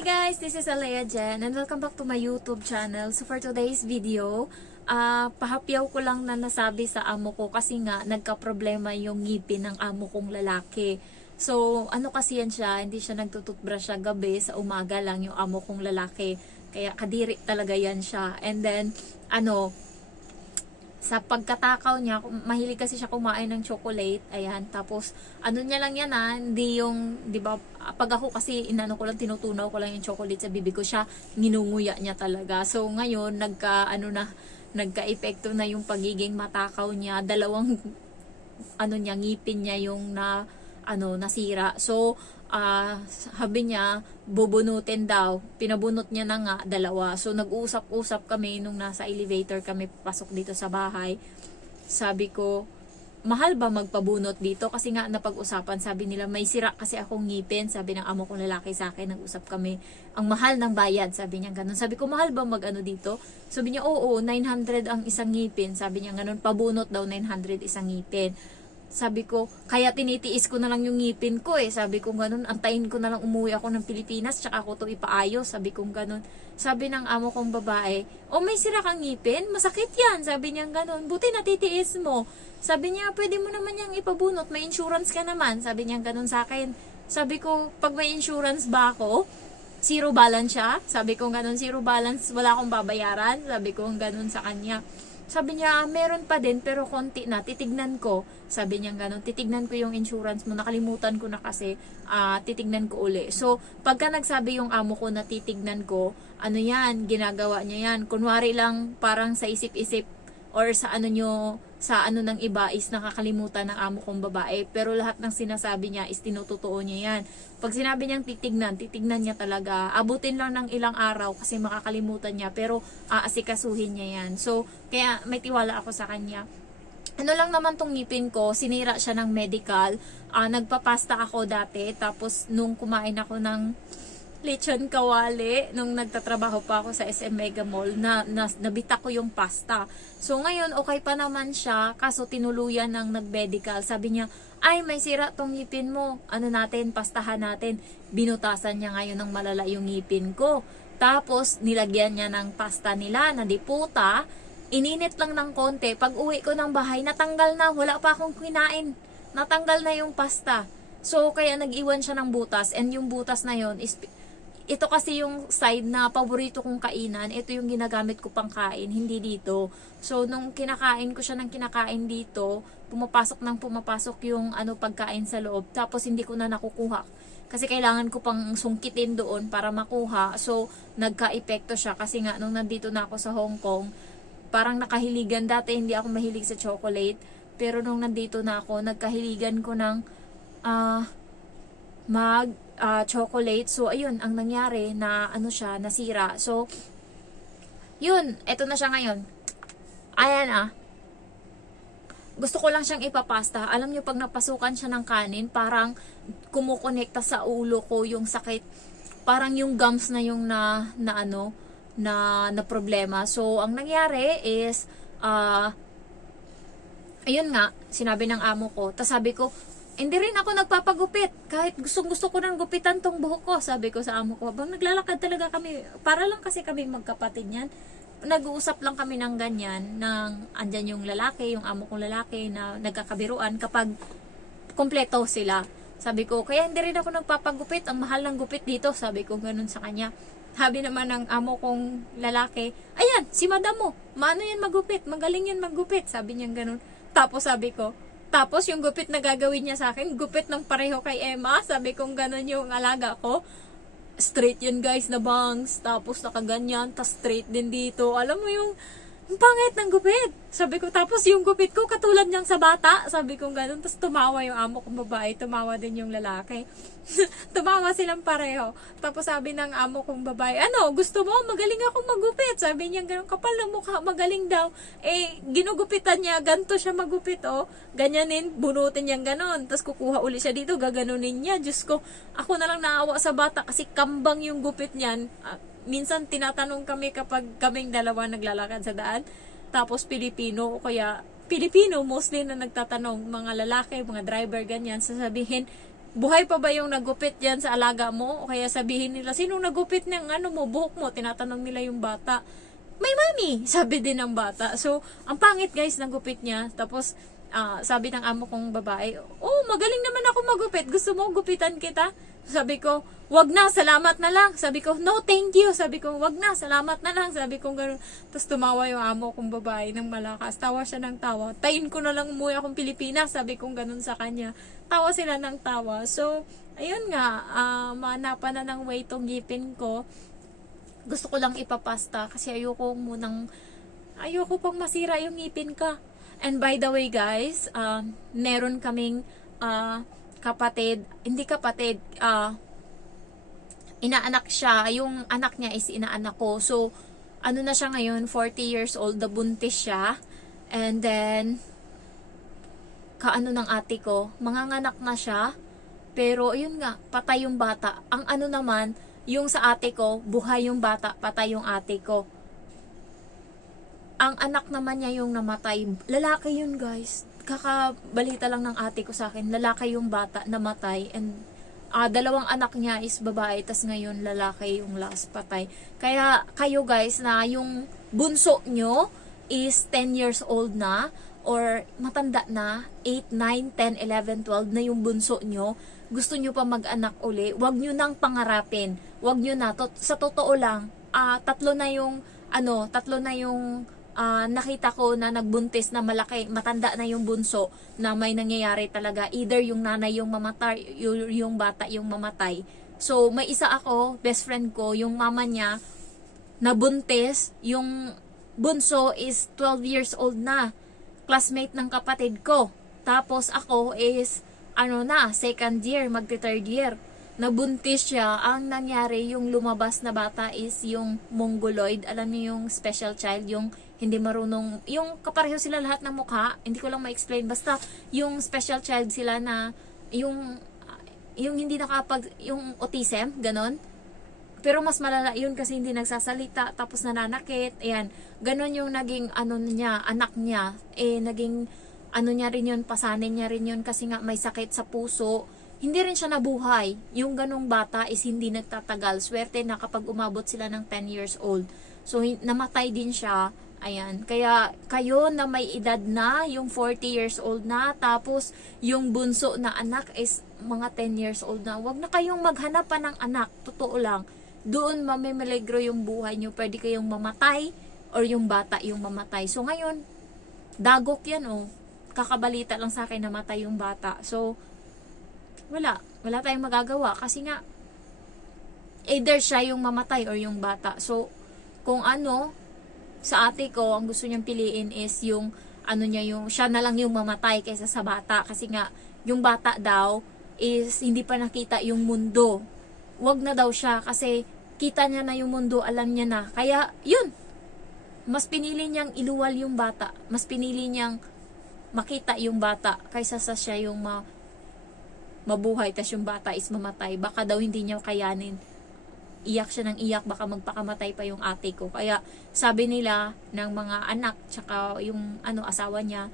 Hi guys, this is Alea Jen and welcome back to my YouTube channel. So for today's video, pahapyaw ko lang na nasabi sa amo ko kasi nga nagka-problema yung ngipin ng amo kong lalaki. So ano kasi yan siya, hindi siya nagtututbrush siya gabi, sa umaga lang yung amo kong lalaki. Kaya kadiri talaga yan siya. And then, sa pagkatakaw niya, mahilig kasi siya kumain ng chocolate, ayan, tapos, niya lang yan hindi yung, di ba, pag ako kasi, tinutunaw ko lang yung chocolate sa bibig ko, siya, nginunguya niya talaga. So, ngayon, nagka-epekto na yung pagiging matakaw niya, dalawang, ngipin niya yung nasira. So, sabi niya, bubunutin daw. Pinabunot niya na nga, dalawa. So, nag-uusap-usap kami nung nasa elevator kami pasok dito sa bahay. Sabi ko, mahal ba magpabunot dito? Kasi nga, napag-usapan, sabi nila, may sira kasi akong ngipin. Sabi ng amo kong lalaki sa akin, nag-usap kami. Ang mahal ng bayad, sabi niya ganun. Sabi ko, mahal ba dito? Sabi niya, oo, 900 ang isang ngipin. Sabi niya ganun, pabunot daw 900 isang ngipin. Sabi ko, kaya tinitiis ko na lang yung ngipin ko eh. Sabi ko ganun, antayin ko na lang umuwi ako ng Pilipinas, tsaka ako to ipaayos. Sabi ko ganun. Sabi ng amo kong babae, may sira kang ngipin? Masakit yan. Sabi niya ganun, buti natitiis mo. Sabi niya, pwede mo naman yang ipabunot, may insurance ka naman. Sabi niya ganun sa akin. Sabi ko, pag may insurance ba ako, zero balance siya? Sabi ko ganun, zero balance, wala akong babayaran. Sabi ko ganun sa kanya. Sabi niya, meron pa din, pero konti na, titignan ko. Sabi niya gano'n, titignan ko yung insurance mo, nakalimutan ko na kasi, titignan ko uli. So, pagka nagsabi yung amo ko na titignan ko, ginagawa niya yan. Kunwari lang, parang sa isip-isip, or sa ng iba is nakakalimutan ng amo kong babae. Pero lahat ng sinasabi niya is tinutotoo niya yan. Pag sinabi niyang titignan niya talaga. Abutin lang ng ilang araw kasi makakalimutan niya. Pero aasikasuhin niya yan. So, kaya may tiwala ako sa kanya. Ano lang naman tong ngipin ko, sinira siya ng medical. Nagpapasta ako dati. Tapos, nung kumain ako ng lechon kawali, nung nagtatrabaho pa ako sa SM Mega Mall, nabitak ko yung pasta. So, ngayon, okay pa naman siya, kaso tinuluyan ng nag-medical. Sabi niya, ay, may sira tong ngipin mo. Pastahan natin. Binutasan niya ngayon ng malala yung ngipin ko. Tapos, nilagyan niya ng pasta nila na diputa. Ininit lang ng konti. Pag uwi ko ng bahay, natanggal na. Wala pa akong kinain. Natanggal na yung pasta. So, kaya nag-iwan siya ng butas. And yung butas na yon is, ito kasi yung side na paborito kong kainan. Ito yung ginagamit ko pang kain, hindi dito. So, nung kinakain ko siya ng kinakain dito, pumapasok yung pagkain sa loob. Tapos, hindi ko na nakukuha. Kasi kailangan ko pang sungkitin doon para makuha. So, nagka-epekto siya. Kasi nga, nung nandito na ako sa Hong Kong, parang nakahiligan. Dati, hindi ako mahilig sa chocolate. Pero nung nandito na ako, nagkahiligan ko ng chocolate. So, ayun, ang nangyari na nasira. So, yun, eto na siya ngayon. Ayan Gusto ko lang siyang ipapasta. Alam nyo, pag napasukan siya ng kanin, parang kumukonekta sa ulo ko yung sakit. Parang yung gums na yung na problema. So, ang nangyari is, ayun nga, sinabi ng amo ko. Tas sabi ko, hindi rin ako nagpapagupit. Kahit gusto ko nang gupitan tong buhok ko. Sabi ko sa amo ko, habang naglalakad talaga kami, para lang kasi kami magkapatid yan. Nag-uusap lang kami ng ganyan, andyan yung lalaki, yung amo kong lalaki na nagkakabiruan kapag kompleto sila. Sabi ko, kaya hindi rin ako nagpapagupit. Ang mahal ng gupit dito. Sabi ko ganun sa kanya. Sabi naman ng amo kong lalaki, ayan, si madam mo. Maano yan magupit? Magaling yan maggupit. Sabi niya ganun. Tapos sabi ko, tapos yung gupit na gagawin niya sa akin, gupit ng pareho kay Emma. Sabi kong ganun yung alaga ko. Straight yun guys na bangs. Tapos nakaganyan. Tapos straight din dito. Alam mo yung pangit ng gupit. Sabi ko, tapos yung gupit ko katulad niyang sa bata. Sabi kong ganun. Tapos tumawa yung amo kong babae. Tumawa din yung lalaki. Tumawa silang pareho. Tapos sabi ng amo kong babae, gusto mo? Magaling akong magupit. Sabi niya, ganun, kapal ng mukha, magaling daw. Ginugupitan niya, ganito siya magupit, ganyanin, bunutin niyang ganun. Tapos kukuha uli siya dito, gaganunin niya. Diyos ko, ako na lang naawa sa bata kasi kambang yung gupit niyan. Minsan tinatanong kami kapag kaming dalawa naglalakad sa daan. Tapos Pilipino, o kaya Pilipino mostly na nagtatanong, mga lalaki, mga driver, ganyan, sasabihin, buhay pa ba yung nagupit yan sa alaga mo? O kaya sabihin nila, sinong nagupit ng ano mo, buhok mo? Tinatanong nila yung bata. May mami, sabi din ng bata. So, ang pangit guys, nagupit niya. Tapos, sabi ng amo kong babae, oh, magaling naman ako magupit. Gusto mo gupitan kita? Sabi ko, wag na, salamat na lang. Sabi ko, no, thank you. Sabi ko, wag na, salamat na lang. Sabi ko, gano'n. Tapos tumawa yung amo kong babae ng malakas. Tawa siya ng tawa. Tayin ko na lang umuwi akong Pilipinas. Sabi kong gano'n sa kanya. Tawa sila ng tawa. So, ayun nga, manapan na ng way tong ngipin ko. Gusto ko lang ipapasta kasi ayoko pang masira yung ngipin ka. And by the way guys, meron kaming kapatid, hindi kapatid, inaanak siya, yung anak niya is inaanak ko. So, ano na siya ngayon, 40 years old, nabuntis siya. And then, kaano ng ate ko, manganganak na siya, pero ayun nga, patay yung bata. Ang ano naman, yung sa ate ko, buhay yung bata, patay yung ate ko. Ang anak naman niya yung namatay, lalaki yun guys. Kakabalita lang ng ate ko sa akin, lalaki yung bata namatay, and dalawang anak niya is babae, tas ngayon lalaki yung last patay. Kaya kayo guys na yung bunso nyo is 10 years old na, or matanda na, 8, 9, 10, 11, 12 na yung bunso nyo, gusto nyo pa mag-anak uli, wag nyo nang pangarapin. Wag nyo na. Sa totoo lang, tatlo na yung nakita ko na nagbuntis na malaki, matanda na yung bunso, na may nangyayari talaga. Either yung nanay yung mamatay, yung bata yung mamatay. So, may isa ako, best friend ko, yung mama niya, nabuntis, yung bunso is 12 years old na. Classmate ng kapatid ko. Tapos ako is, second year, magti-third year. Nabuntis siya. Ang nangyari, yung lumabas na bata is yung mongoloid. Alam niyo yung special child, yung hindi marunong, yung kapareho sila lahat ng mukha. Hindi ko lang ma-explain. Basta, yung special child sila na, yung hindi yung autism, ganon. Pero mas malala yun kasi hindi nagsasalita, tapos nananakit. Ayan, ganon yung naging, anak niya. Naging, niya rin yun, pasanin niya rin yun kasi nga may sakit sa puso. Hindi rin siya nabuhay. Yung ganong bata is hindi nagtatagal. Swerte na kapag umabot sila ng 10 years old. So, namatay din siya. Ayan. Kaya, kayo na may edad na, yung 40 years old na, tapos, yung bunso na anak is mga 10 years old na. Huwag na kayong maghanap pa ng anak. Totoo lang. Doon, mamimeligro yung buhay nyo. Pwede kayong mamatay, or yung bata yung mamatay. So, ngayon, dagok yan, kakabalita lang sa akin, namatay yung bata. So, wala tayong magagawa kasi nga either siya yung mamatay or yung bata. So, kung sa ate ko, ang gusto niyang piliin is yung siya na lang yung mamatay kaysa sa bata kasi nga yung bata daw is hindi pa nakita yung mundo. Wag na daw siya kasi kita niya na yung mundo, alam niya na. Kaya, yun. Mas pinili niyang iluwal yung bata. Mas pinili niyang makita yung bata kaysa sa siya yung mabuhay tas yung bata is mamatay. Baka daw hindi niya kayanin. Iyak siya ng iyak, baka magpakamatay pa yung ate ko. Kaya sabi nila ng mga anak tsaka yung asawa niya,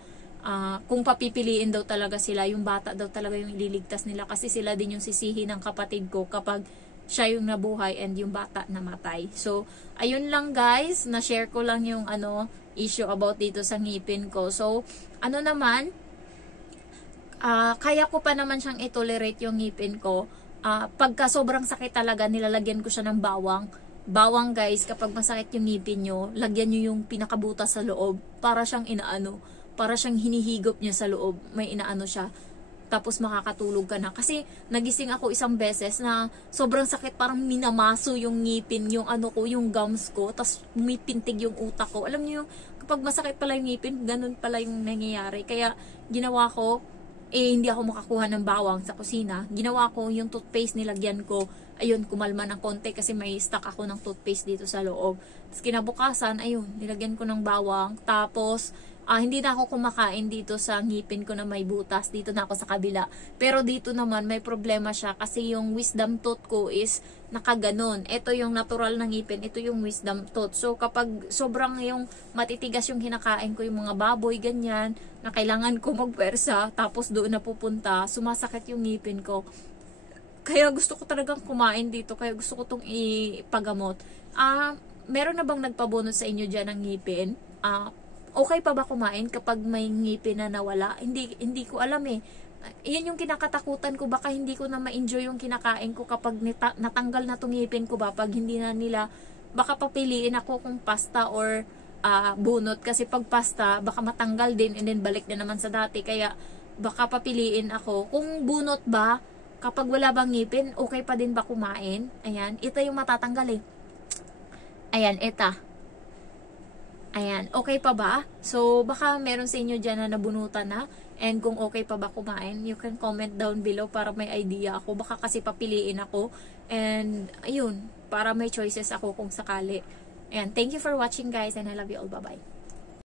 kung papipiliin daw talaga sila, yung bata daw talaga yung ililigtas nila kasi sila din yung sisihi ng kapatid ko kapag siya yung nabuhay and yung bata namatay. So, ayun lang guys, na-share ko lang yung issue about dito sa ngipin ko. So, naman, kaya ko pa naman siyang i-tolerate yung ngipin ko. Pagka sobrang sakit talaga, nilalagyan ko siya ng bawang. Bawang guys, kapag masakit yung ngipin nyo, lagyan nyo yung pinakabutas sa loob. Para siyang para siyang hinihigop niya sa loob. May siya. Tapos makakatulog ka na. Kasi nagising ako isang beses na sobrang sakit, parang minamaso yung ngipin, yung yung gums ko. Tapos umipintig yung utak ko. Alam niyo, kapag masakit pala yung ngipin, ganun pala yung nangyayari. Kaya ginawa ko, hindi ako makakuha ng bawang sa kusina. Ginawa ko yung toothpaste, nilagyan ko. Ayun, kumalma ng konti kasi may stock ako ng toothpaste dito sa loob. Tapos kinabukasan, ayun, nilagyan ko ng bawang. Tapos, hindi na ako kumakain dito sa ngipin ko na may butas. Dito na ako sa kabila. Pero dito naman may problema siya kasi yung wisdom tooth ko is nakaganon. Ito yung natural na ngipin. Ito yung wisdom tooth. So kapag sobrang yung matitigas yung kinakain ko, yung mga baboy, ganyan, na kailangan ko magpwersa, tapos doon na pupunta, sumasakit yung ngipin ko. Kaya gusto ko talagang kumain dito. Kaya gusto ko itong ipagamot. Meron na bang nagpabunot sa inyo dyan ng ngipin? Okay pa ba kumain kapag may ngipin na nawala? Hindi ko alam eh. Yan yung kinakatakutan ko. Baka hindi ko na ma-enjoy yung kinakain ko kapag natanggal na itong ngipin ko ba? Pag hindi na nila, baka papiliin ako kung pasta or bunot. Kasi pag pasta, baka matanggal din and then balik na naman sa dati. Kaya baka papiliin ako. Kung bunot ba, kapag wala bang ngipin, okay pa din ba kumain? Ayan. Ito yung matatanggal eh. Ayan, ito. Ayan, okay pa ba? So, baka meron sa inyo dyan na nabunutan na. And kung okay pa ba kumain, you can comment down below para may idea ako. Baka kasi papiliin ako. And, ayun, para may choices ako kung sakali. Ayan, thank you for watching guys and I love you all. Bye-bye.